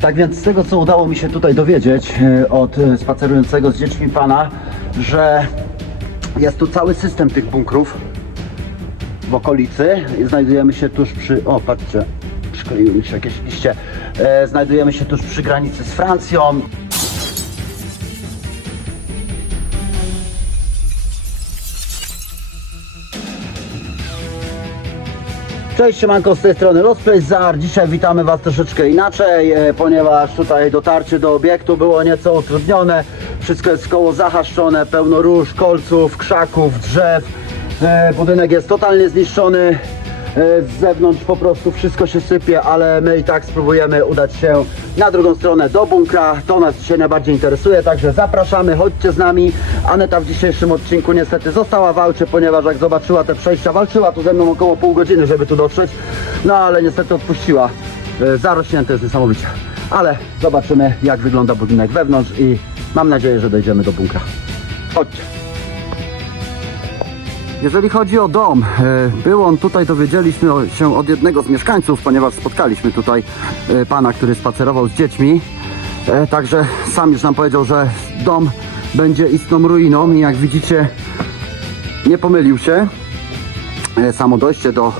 Tak więc z tego co udało mi się tutaj dowiedzieć e, od e, spacerującego z dziećmi pana, że jest tu cały system tych bunkrów w okolicy znajdujemy się tuż przy... O, patrzcie, przykleiły mi się jakieś liście. E, znajdujemy się tuż przy granicy z Francją. Cześć, siemanko, z tej strony Lost Place Zar. Dzisiaj witamy Was troszeczkę inaczej, e, ponieważ tutaj dotarcie do obiektu było nieco utrudnione. Wszystko jest koło zahaszczone, pełno róż, kolców, krzaków, drzew. E, Budynek jest totalnie zniszczony. E, Z zewnątrz po prostu wszystko się sypie, ale my i tak spróbujemy udać się na drugą stronę do bunkra. To nas dzisiaj najbardziej interesuje, także zapraszamy, chodźcie z nami. Aneta w dzisiejszym odcinku niestety została w aucie, ponieważ jak zobaczyła te przejścia, walczyła tu ze mną około pół godziny, żeby tu dotrzeć. No ale niestety odpuściła. E, Zarośnięte jest niesamowicie. Ale zobaczymy jak wygląda budynek wewnątrz i mam nadzieję, że dojdziemy do bunkra. Chodźcie. Jeżeli chodzi o dom, e, był on tutaj, dowiedzieliśmy się od jednego z mieszkańców, ponieważ spotkaliśmy tutaj e, pana, który spacerował z dziećmi. E, Także sam już nam powiedział, że dom będzie istną ruiną i jak widzicie nie pomylił się. Samo dojście do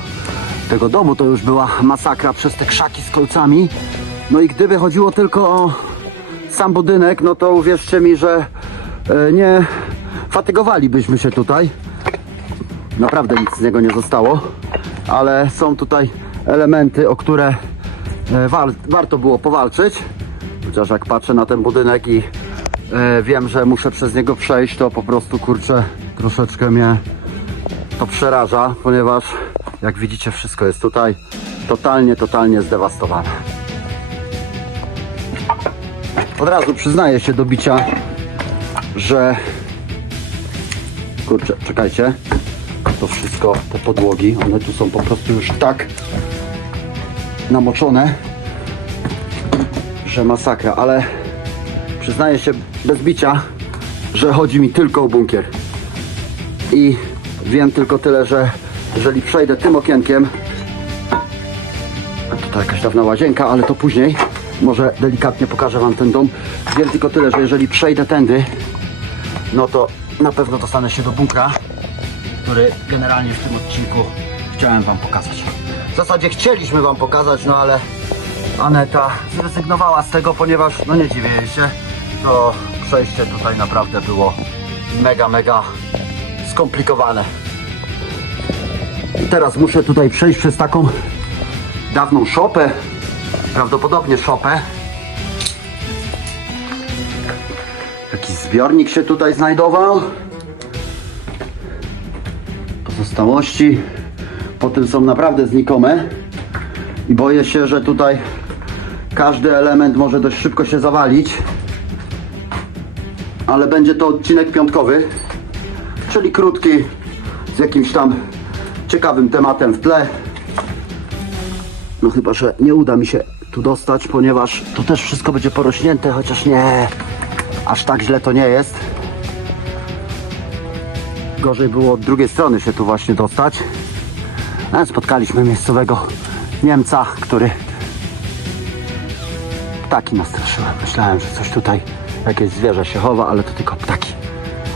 tego domu to już była masakra przez te krzaki z kolcami. No i gdyby chodziło tylko o sam budynek, no to uwierzcie mi, że nie fatygowalibyśmy się tutaj. Naprawdę nic z niego nie zostało, ale są tutaj elementy, o które e, war, warto było powalczyć. Chociaż jak patrzę na ten budynek i e, wiem, że muszę przez niego przejść, to po prostu kurczę, troszeczkę mnie to przeraża, ponieważ jak widzicie wszystko jest tutaj totalnie, totalnie zdewastowane. Od razu przyznaję się do bicia, że kurczę, czekajcie, to wszystko, te podłogi, one tu są po prostu już tak namoczone, że masakra, ale przyznaję się bez bicia, że chodzi mi tylko o bunkier. I wiem tylko tyle, że jeżeli przejdę tym okienkiem, tutaj jakaś dawna łazienka, ale to później, może delikatnie pokażę Wam ten dom. Wiem tylko tyle, że jeżeli przejdę tędy, no to na pewno dostanę się do bunkra, który generalnie w tym odcinku chciałem Wam pokazać. W zasadzie chcieliśmy Wam pokazać, no ale Aneta zrezygnowała z tego, ponieważ, no nie dziwię się, to przejście tutaj naprawdę było mega, mega skomplikowane. Teraz muszę tutaj przejść przez taką dawną szopę, prawdopodobnie szopę. Jakiś zbiornik się tutaj znajdował. Pozostałości po tym są naprawdę znikome i boję się, że tutaj każdy element może dość szybko się zawalić. Ale będzie to odcinek piątkowy, czyli krótki, z jakimś tam ciekawym tematem w tle. No chyba, że nie uda mi się tu dostać, ponieważ tu też wszystko będzie porośnięte, chociaż nie, aż tak źle to nie jest. Gorzej było od drugiej strony się tu właśnie dostać. Ale spotkaliśmy miejscowego Niemca, który ptaki nastraszyłem. Myślałem, że coś tutaj, jakieś zwierzę się chowa, ale to tylko ptaki.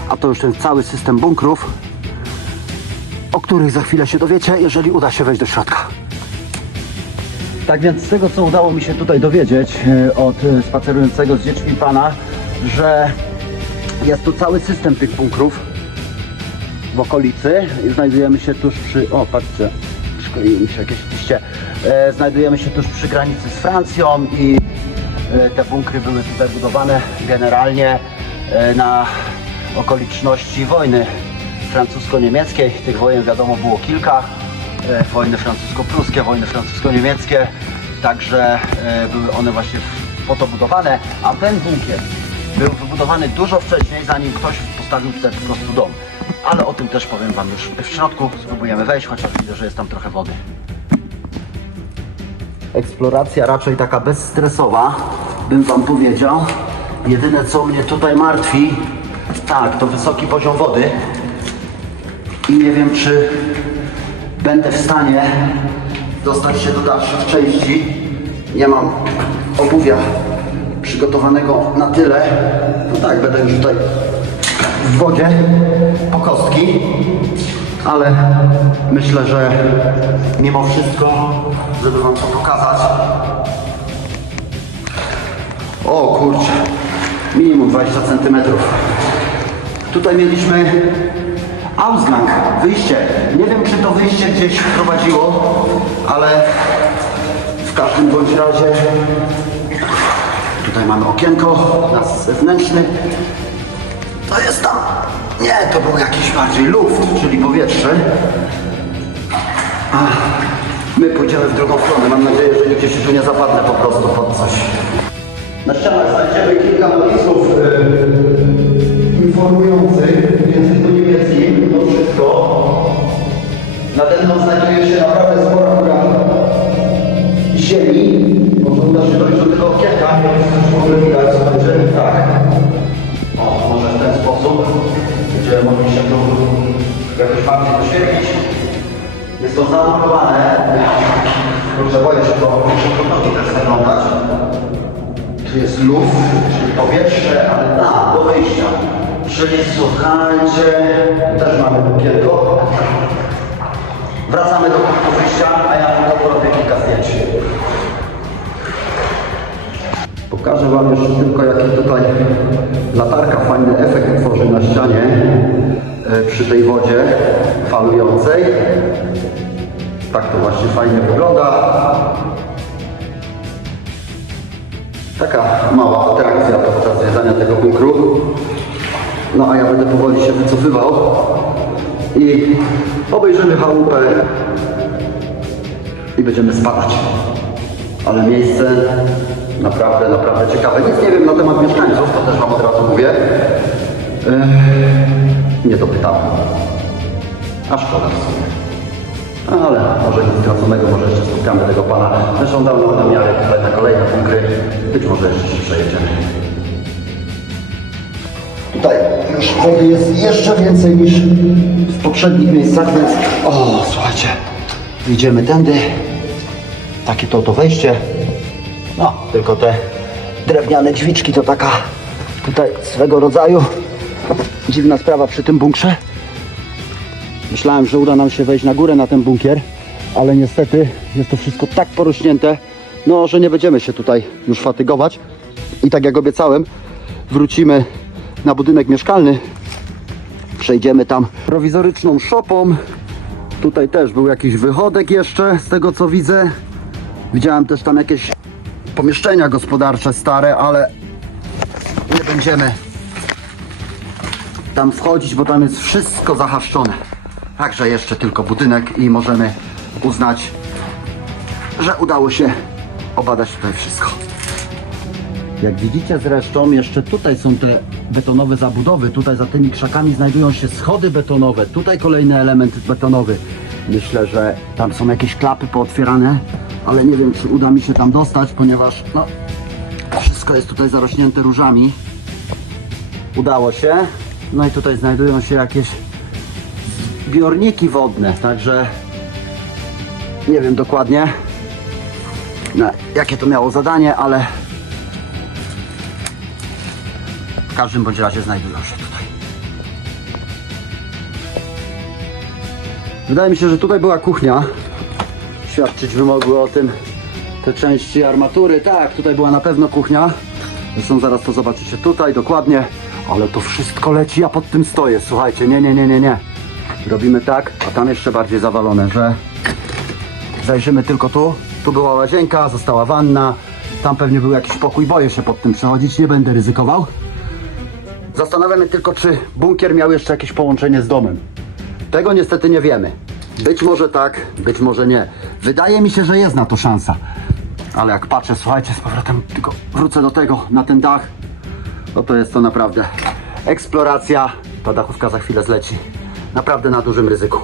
A to już ten cały system bunkrów, o których za chwilę się dowiecie, jeżeli uda się wejść do środka. Tak więc z tego co udało mi się tutaj dowiedzieć e, od spacerującego z dziećmi pana, że jest tu cały system tych bunkrów w okolicy znajdujemy się tuż przy... O, patrzcie, przykleiły mi się jakieś liście. E, znajdujemy się tuż przy granicy z Francją i e, te bunkry były tutaj budowane generalnie e, na okoliczności wojny francusko-niemieckiej. Tych wojen wiadomo było kilka. E, wojny francusko-pruskie, wojny francusko-niemieckie. Także e, były one właśnie po to budowane, a ten bunkier był wybudowany dużo wcześniej, zanim ktoś postawił tutaj po prostu dom. Ale o tym też powiem Wam już w środku. Spróbujemy wejść, chociaż widzę, że jest tam trochę wody. Eksploracja raczej taka bezstresowa, bym Wam powiedział. Jedyne co mnie tutaj martwi, tak, to wysoki poziom wody. I nie wiem, czy będę w stanie dostać się do dalszych części. Nie mam obuwia przygotowanego na tyle. No tak, będę już tutaj w wodzie po kostki, ale myślę, że mimo wszystko, żeby Wam to pokazać, o kurczę, minimum 20 cm. Tutaj mieliśmy Ausgang, wyjście. Nie wiem, czy to wyjście gdzieś prowadziło, ale w każdym bądź razie tutaj mamy okienko, nas zewnętrzny. To jest tam, nie, to był jakiś bardziej luft, czyli powietrze. A my pójdziemy w drugą stronę. Mam nadzieję, że nigdzie się tu nie zapadnę po prostu pod coś. Na ścianach znajdziemy kilka napisów e, informujących w języku niemieckim to wszystko. Nade mną znajduje się naprawdę spora góra ziemi. Może uda się dojść do tego okienka, czy w ogóle widać, będziemy mogli się tu jakoś bardziej doświetlić. Jest to zamurowane. Kurczę, boję się to, muszę to też wyglądać. Tu jest luft, czyli powietrze, ale tam, do wyjścia. Czyli słuchajcie, też mamy okienko. Wracamy do punktu wyjścia, a ja tylko porobię kilka zdjęć. Pokażę Wam jeszcze tylko, jaki tutaj latarka przy tej wodzie falującej. Tak to właśnie fajnie wygląda. Taka mała atrakcja podczas zwiedzania tego bunkru. No a ja będę powoli się wycofywał i obejrzymy chałupę i będziemy spadać. Ale miejsce naprawdę, naprawdę ciekawe. Nic nie wiem na temat mieszkańców, to też Wam od razu mówię. Ech, nie dopytałem. A szkoda w sumie. Ale może nic straconego, może jeszcze spotkamy tego pana. Zresztą dał nam namiary tutaj na kolejne bunkry. Być może jeszcze się przejedziemy. Tutaj już wody jest jeszcze więcej niż w poprzednich miejscach, więc... O, słuchajcie, idziemy tędy. Takie to to wejście. No, tylko te drewniane drzwiczki to taka tutaj swego rodzaju dziwna sprawa przy tym bunkrze. Myślałem, że uda nam się wejść na górę na ten bunkier, ale niestety jest to wszystko tak porośnięte, no, że nie będziemy się tutaj już fatygować. I tak jak obiecałem, wrócimy na budynek mieszkalny. Przejdziemy tam prowizoryczną szopą. Tutaj też był jakiś wychodek jeszcze, z tego co widzę. Widziałem też tam jakieś pomieszczenia gospodarcze stare, ale nie będziemy tam wchodzić, bo tam jest wszystko zahaszczone. Także jeszcze tylko budynek i możemy uznać, że udało się obadać tutaj wszystko. Jak widzicie zresztą, jeszcze tutaj są te betonowe zabudowy. Tutaj za tymi krzakami znajdują się schody betonowe. Tutaj kolejny element betonowy. Myślę, że tam są jakieś klapy pootwierane, ale nie wiem, czy uda mi się tam dostać, ponieważ no, wszystko jest tutaj zarośnięte różami. Udało się. No i tutaj znajdują się jakieś zbiorniki wodne, także nie wiem dokładnie na jakie to miało zadanie, ale w każdym bądź razie znajdują się tutaj. Wydaje mi się, że tutaj była kuchnia. Świadczyć by mogły o tym te części armatury. Tak, tutaj była na pewno kuchnia. Zresztą zaraz to zobaczycie tutaj dokładnie. Ale to wszystko leci, ja pod tym stoję. Słuchajcie, nie, nie, nie, nie, nie. Robimy tak, a tam jeszcze bardziej zawalone, że zajrzymy tylko tu. Tu była łazienka, została wanna. Tam pewnie był jakiś pokój. Boję się pod tym przechodzić, nie będę ryzykował. Zastanawiam się tylko, czy bunkier miał jeszcze jakieś połączenie z domem. Tego niestety nie wiemy. Być może tak, być może nie. Wydaje mi się, że jest na to szansa. Ale jak patrzę, słuchajcie, z powrotem tylko wrócę do tego, na ten dach, no to jest to naprawdę eksploracja. Ta dachówka za chwilę zleci. Naprawdę na dużym ryzyku.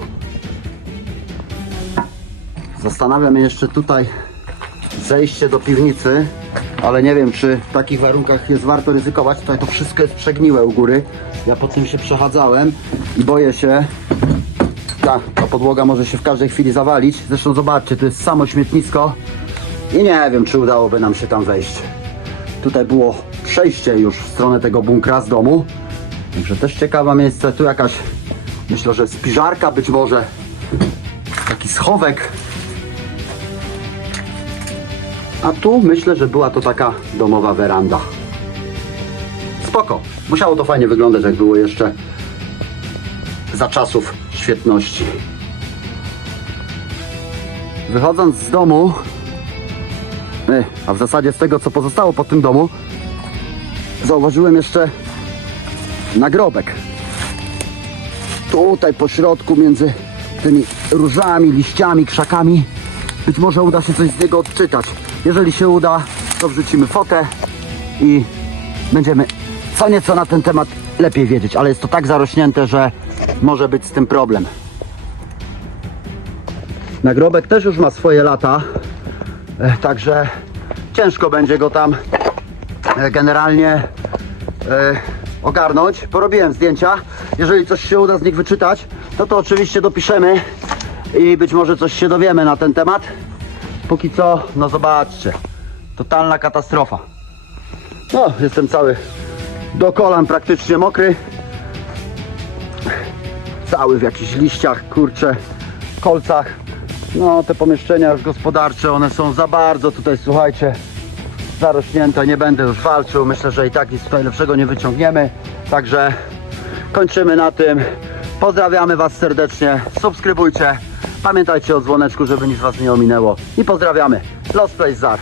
Zastanawiam się jeszcze tutaj zejście do piwnicy, ale nie wiem, czy w takich warunkach jest warto ryzykować. Tutaj to wszystko jest przegniłe u góry. Ja po tym się przechadzałem i boję się, ta, ta podłoga może się w każdej chwili zawalić. Zresztą zobaczcie, to jest samo śmietnisko. I nie wiem, czy udałoby nam się tam wejść. Tutaj było przejście już w stronę tego bunkra z domu. Także też ciekawe miejsce. Tu jakaś, myślę, że spiżarka być może. Taki schowek. A tu myślę, że była to taka domowa weranda. Spoko. Musiało to fajnie wyglądać, jak było jeszcze za czasów świetności. Wychodząc z domu, e, a w zasadzie z tego, co pozostało po tym domu, zauważyłem jeszcze nagrobek. Tutaj po środku, między tymi różami, liściami, krzakami, być może uda się coś z niego odczytać. Jeżeli się uda, to wrzucimy fotę i będziemy co nieco na ten temat lepiej wiedzieć, ale jest to tak zarośnięte, że może być z tym problem. Nagrobek też już ma swoje lata, e, także ciężko będzie go tam e, generalnie ogarnąć. Porobiłem zdjęcia. Jeżeli coś się uda z nich wyczytać, no to oczywiście dopiszemy i być może coś się dowiemy na ten temat. Póki co, no zobaczcie, totalna katastrofa. No, jestem cały do kolan praktycznie mokry. Cały w jakichś liściach, kurcze, kolcach. No, te pomieszczenia już gospodarcze, one są za bardzo tutaj, słuchajcie, zarośnięte. Nie będę już walczył. Myślę, że i tak nic tutaj lepszego nie wyciągniemy. Także kończymy na tym. Pozdrawiamy Was serdecznie. Subskrybujcie. Pamiętajcie o dzwoneczku, żeby nic Was nie ominęło. I pozdrawiamy. Lost Place Zar.